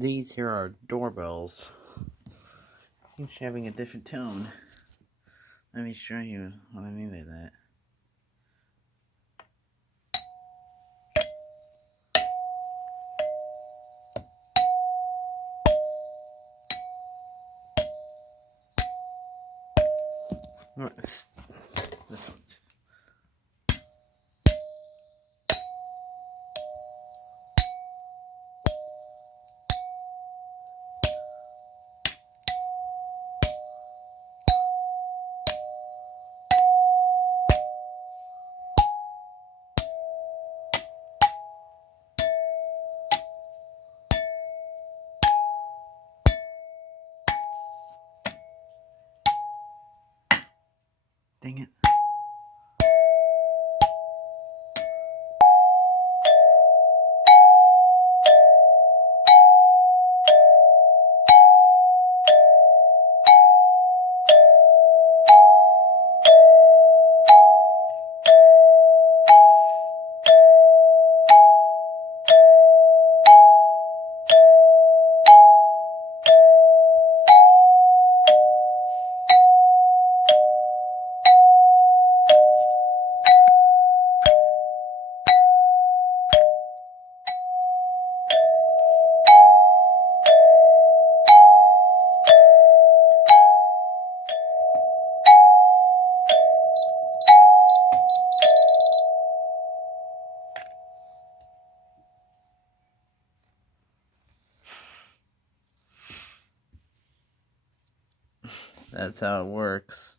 These here are doorbells. Each having a different tone. Let me show you what I mean by that. This one. Dang it. That's how it works.